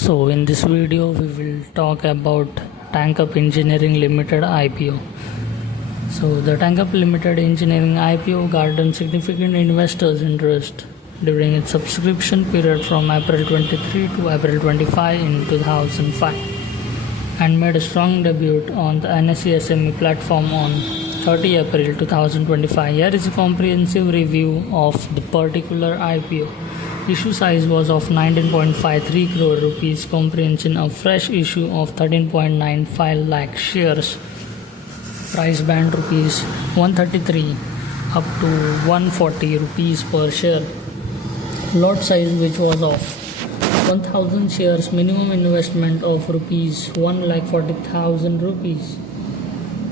So in this video we will talk about Tankup Engineering Limited IPO. So the Tankup Limited Engineering IPO garnered significant investors' interest during its subscription period from April 23 to April 25 in 2005 and made a strong debut on the NSE SME platform on 30 April 2025. Here is a comprehensive review of the particular IPO. Issue size was of 19.53 crore rupees, comprehension of fresh issue of 13.95 lakh shares. Price band rupees 133 up to 140 rupees per share. Lot size which was of 1000 shares, minimum investment of rupees 1,40,000 rupees.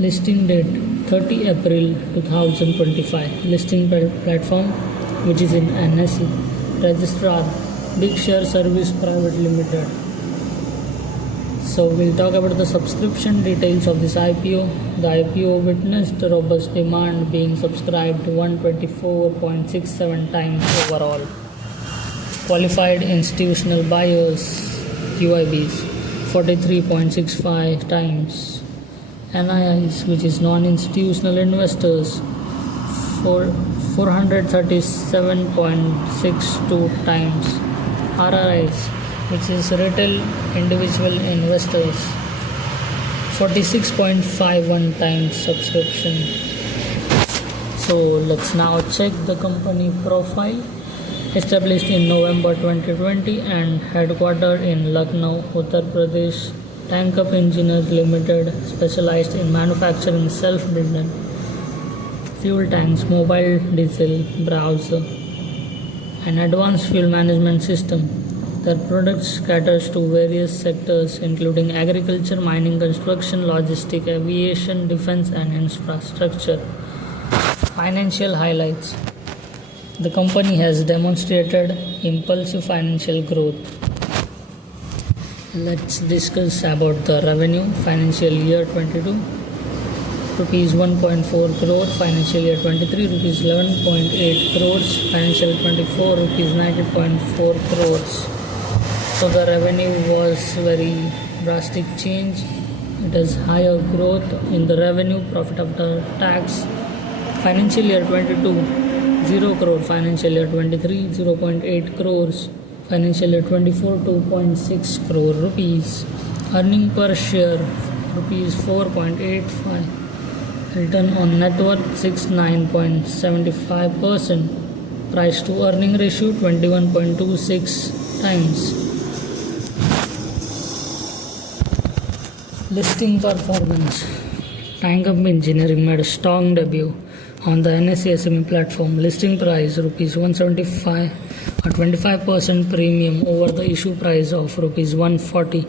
Listing date 30 April 2025. Listing platform which is in NSE. Registrar Big Share Service Private Limited. So we'll talk about the subscription details of this IPO. The IPO witnessed robust demand, being subscribed 124.67 times overall. Qualified institutional buyers QIBs 43.65 times. NIIs, which is non-institutional investors, 437.62 times. RRIs, which is retail individual investors, 46.51 times subscription. So let's now check the company profile. Established in November 2020 and headquartered in Lucknow, Uttar Pradesh. Tankup Engineers Limited specialized in manufacturing self-driven fuel tanks, mobile diesel browser, and advanced fuel management system. Their products caters to various sectors including agriculture, mining, construction, logistics, aviation, defense, and infrastructure. Financial highlights. The company has demonstrated impulsive financial growth. Let's discuss about the revenue. Financial year 22, rupees 1.4 crore. Financial year 23, rupees 11.8 crores. Financial 24, rupees 90.4 crores. So the revenue was very drastic change. It has higher growth in the revenue. Profit after tax. Financial year 22, 0 crore. Financial year 23, 0.8 crores. Financial year 24, 2.6 crore rupees. Earning per share rupees 4.85. Return on net worth 69.75%. Price to earning ratio 21.26 times. Listing performance. Tankup Engineering made a strong debut on the NSE SME platform. Listing price rupees 175, a 25% premium over the issue price of rupees 140.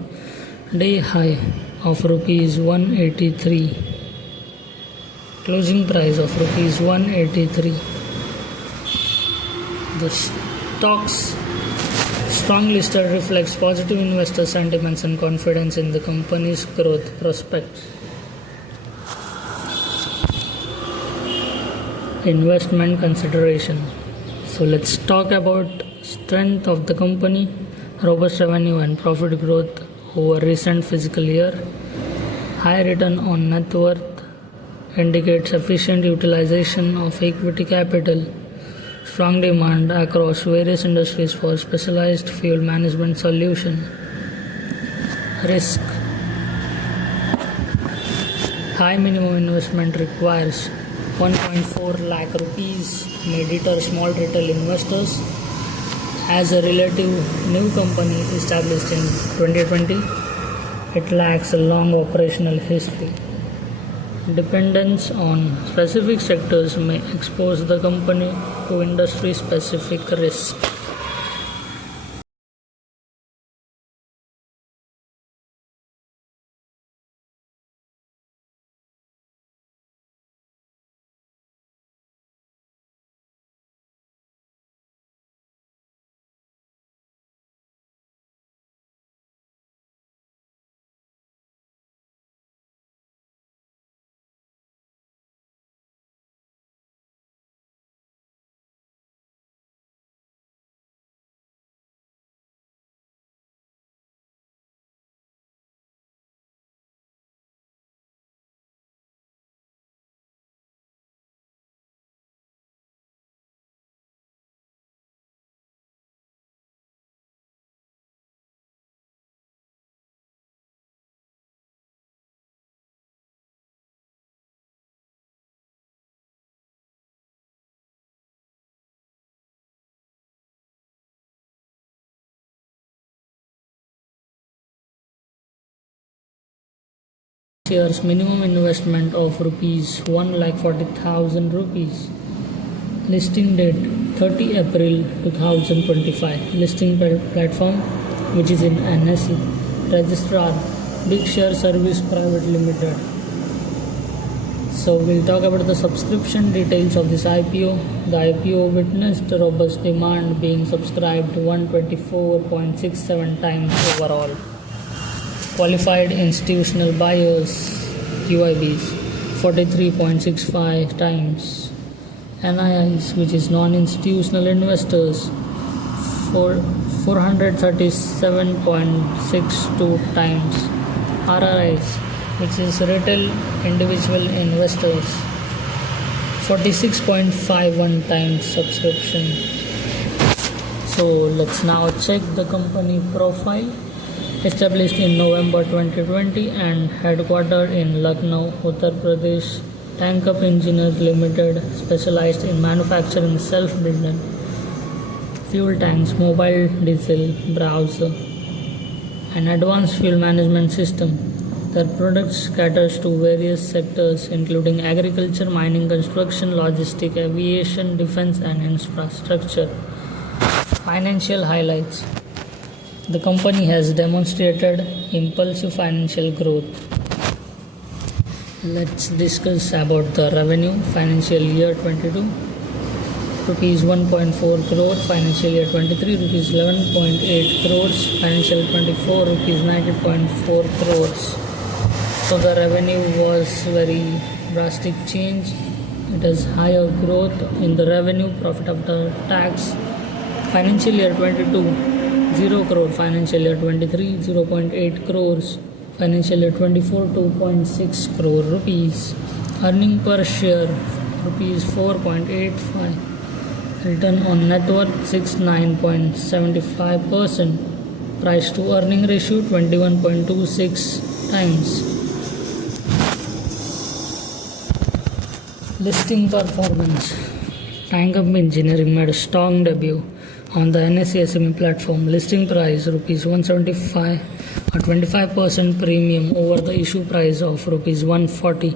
Day high of rupees 183. Closing price of rupees 183. The stock's strong listed reflects positive investor sentiments and confidence in the company's growth prospects. Investment consideration. So let's talk about strength of the company. Robust revenue and profit growth over recent fiscal year. High return on net worth indicates efficient utilization of equity capital. Strong demand across various industries for specialized fuel management solution. Risk. High minimum investment requires 1.4 lakh rupees may deter small retail investors. As a relative new company established in 2020, it lacks a long operational history. Dependence on specific sectors may expose the company to industry-specific risks. shares minimum investment of rupees 1,40,000 rupees. Listing date 30 April 2025. Listing platform which is in NSE. Registrar Big Share Service Private Limited. So we'll talk about the subscription details of this IPO. The IPO witnessed robust demand, being subscribed 124.67 times overall. Qualified institutional buyers QIBs 43.65 times. NIIs, which is non-institutional investors, 437.62 times. RRIs, which is retail individual investors, 46.51 times subscription. So let's now check the company profile. Established in November 2020 and headquartered in Lucknow, Uttar Pradesh. Tankup Engineers Limited, specialized in manufacturing self-built fuel tanks, mobile diesel browser, and advanced fuel management system. Their products caters to various sectors including agriculture, mining, construction, logistics, aviation, defense and infrastructure. Financial highlights. The company has demonstrated impulsive financial growth. Let's discuss about the revenue. Financial year 22 rupees 1.4 crore, financial year 23 rupees 11.8 crores, financial 24 rupees 90.4 crores. So the revenue was very drastic change. It has higher growth in the revenue. Profit after tax, financial year 22 0 crore, financial year 23 0.8 crores, financial year 24 2.6 crore rupees. Earning per share rupees 4.85. Return on net worth 69.75%. Price to earning ratio 21.26 times. Listing performance. Tankup Engineering made a strong debut on the NSE SME platform. Listing price rupees 175, a 25% premium over the issue price of rupees 140.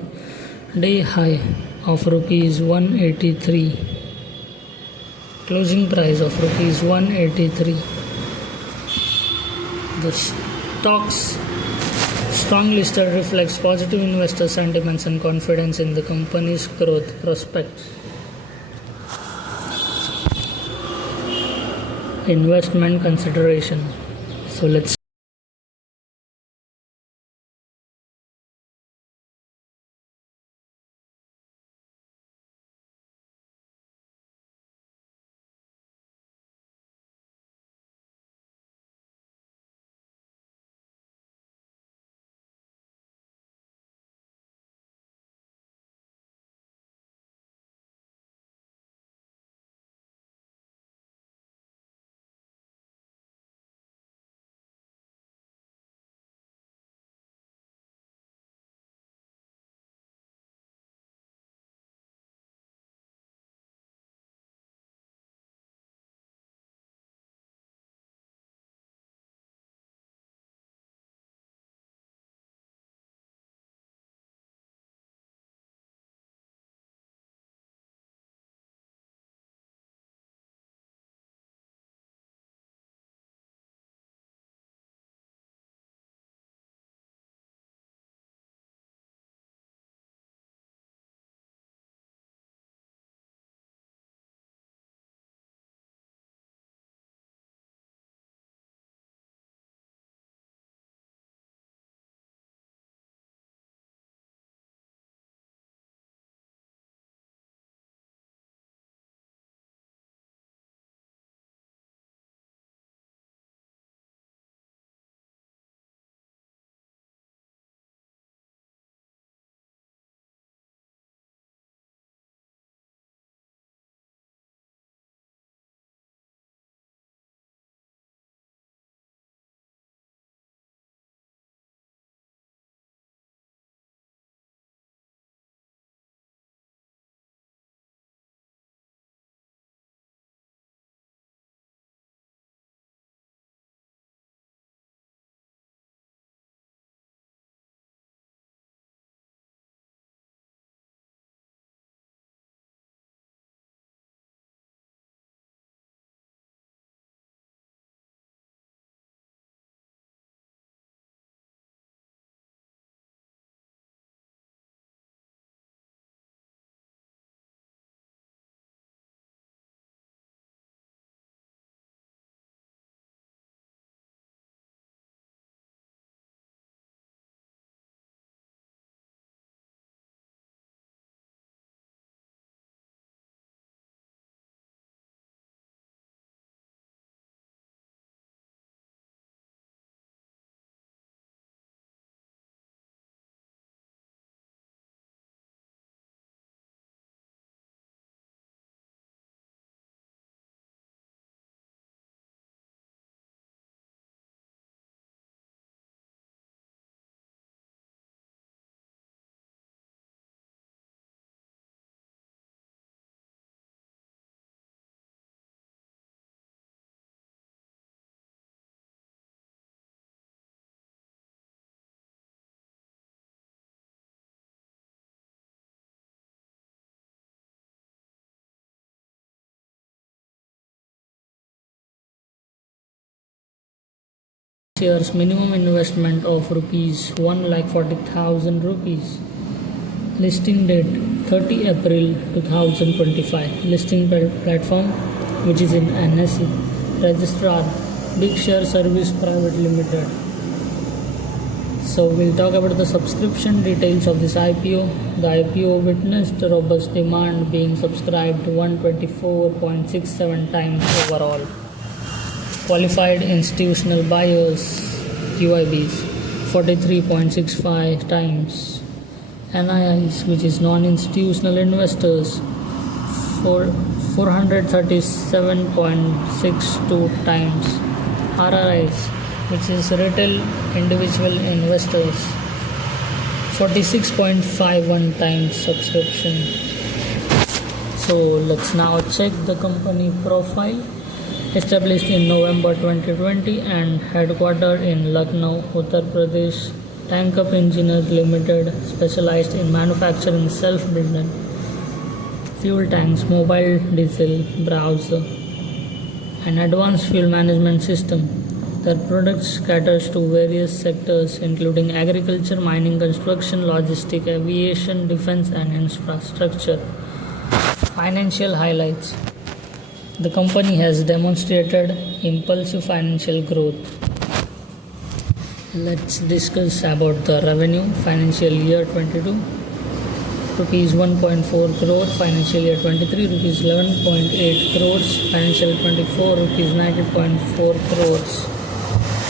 Day high of rupees 183. Closing price of rupees 183. The stock's strong listed reflects positive investor sentiments and confidence in the company's growth prospects. Investment consideration. So let's shares minimum investment of rupees 1,40,000 rupees. Listing date 30 April 2025. Listing platform which is in NSE. Registrar Big Share Service Private Limited. So we'll talk about the subscription details of this IPO. The IPO witnessed robust demand, being subscribed 124.67 times overall. Qualified institutional buyers QIBs 43.65 times. NIIs, which is non-institutional investors, 437.62 times. RRIs, which is retail individual investors, 46.51 times subscription. So let's now check the company profile. Established in November 2020 and headquartered in Lucknow, Uttar Pradesh. Tank Up Engineering Limited, specialized in manufacturing self-built fuel tanks, mobile diesel browser, and advanced fuel management system. Their products caters to various sectors including agriculture, mining, construction, logistics, aviation, defense, and infrastructure. Financial highlights. The company has demonstrated impulsive financial growth. Let's discuss about the revenue. Financial year 22, rupees 1.4 crore. Financial year 23, rupees 11.8 crores. Financial 24, rupees 90.4 crores.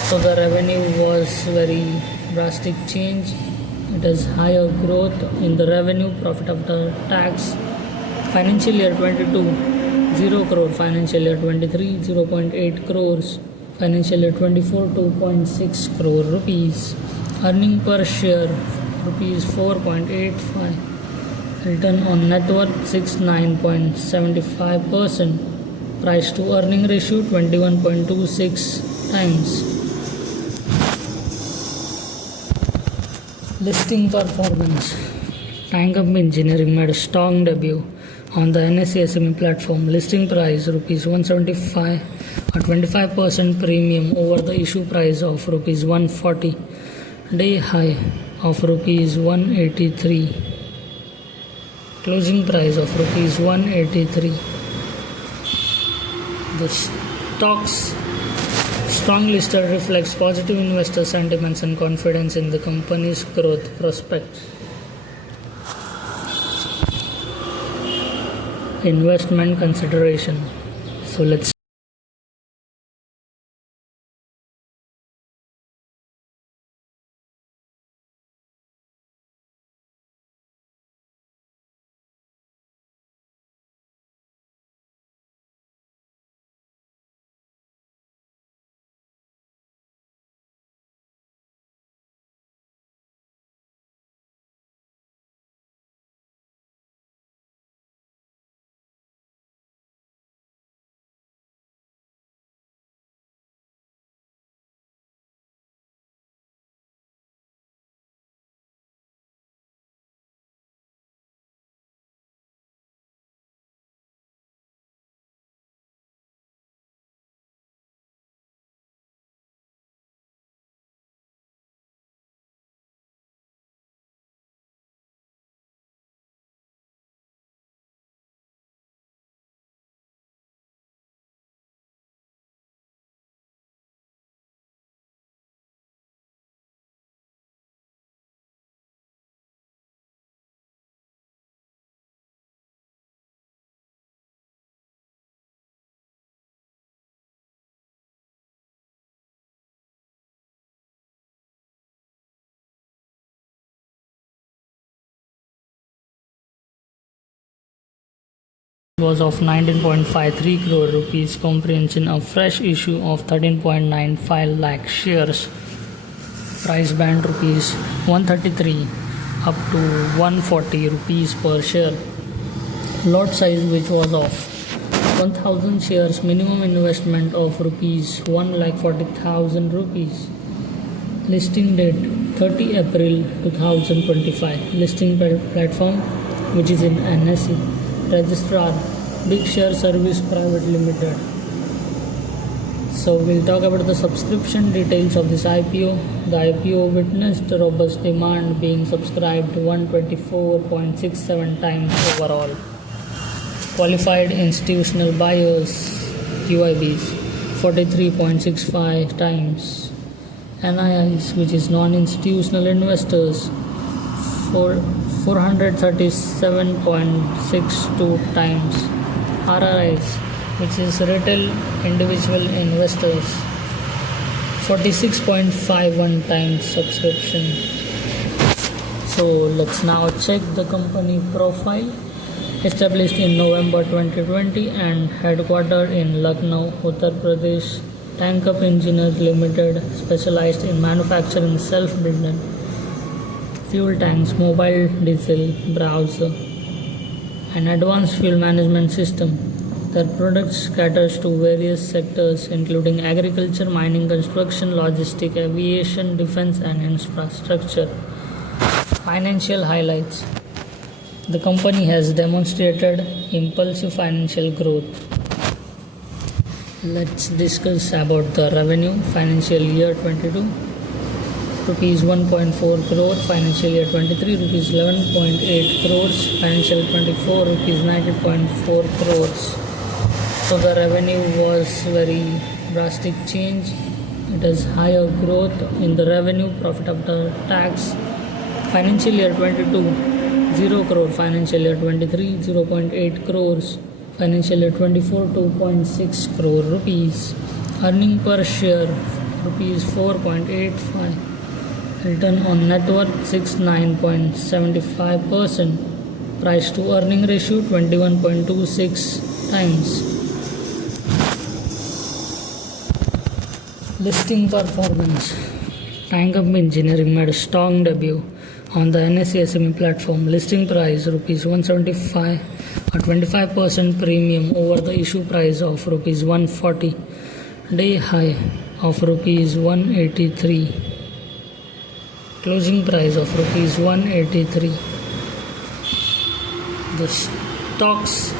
So the revenue was very drastic change. It has higher growth in the revenue. Profit after tax. Financial year 22, 0 crore. Financial year 23, 0.8 crores. Financial year 24, 2.6 crore rupees. Earning per share rupees 4.85. Return on net worth 69.75%. Price to earning ratio 21.26 times. Listing performance. Tank Up Engineering made a strong debut on the NSE SME platform. Listing price rupees 175, a 25% premium over the issue price of rupees 140. Day high of rupees 183. Closing price of rupees 183. The stock's strong listed reflects positive investor sentiments and confidence in the company's growth prospects. Investment consideration. So let's was of 19.53 crore rupees, comprehension of fresh issue of 13.95 lakh shares. Price band rupees 133 up to 140 rupees per share. Lot size which was of 1000 shares, minimum investment of rupees 1,40,000 rupees. Listing date 30 April 2025. Listing platform which is in NSE. Registrar Big Share Service Private Limited. So we'll talk about the subscription details of this IPO. The IPO witnessed robust demand, being subscribed 124.67 times overall. Qualified institutional buyers QIBs 43.65 times. NIIs, which is non-institutional investors, 437.62 times. RRIs, which is retail individual investors, 46.51 times subscription. So let's now check the company profile. Established in November 2020 and headquartered in Lucknow, Uttar Pradesh. Tank Up Engineers Limited, specialized in manufacturing self-built fuel tanks, mobile diesel browser, and advanced fuel management system. Their products caters to various sectors including agriculture, mining, construction, logistics, aviation, defense, and infrastructure. Financial highlights. The company has demonstrated impulsive financial growth. Let's discuss about the revenue. Financial year 22, rupees 1.4 crore. Financial year 23, rupees 11.8 crores. Financial 24, rupees 90.4 crores. So the revenue was very drastic change. It has higher growth in the revenue. Profit after tax. Financial year 22, 0 crore. Financial year 23, 0.8 crores. Financial year 24, 2.6 crore rupees. Earning per share rupees 4.85. Return on net worth 69.75%. Price to earning ratio 21.26 times. Listing performance. Tank Up Engineering made a strong debut on the NSE SME platform. Listing price rupees 175, a 25% premium over the issue price of rupees 140. Day high of rupees 183. Closing price of rupees 183. The stocks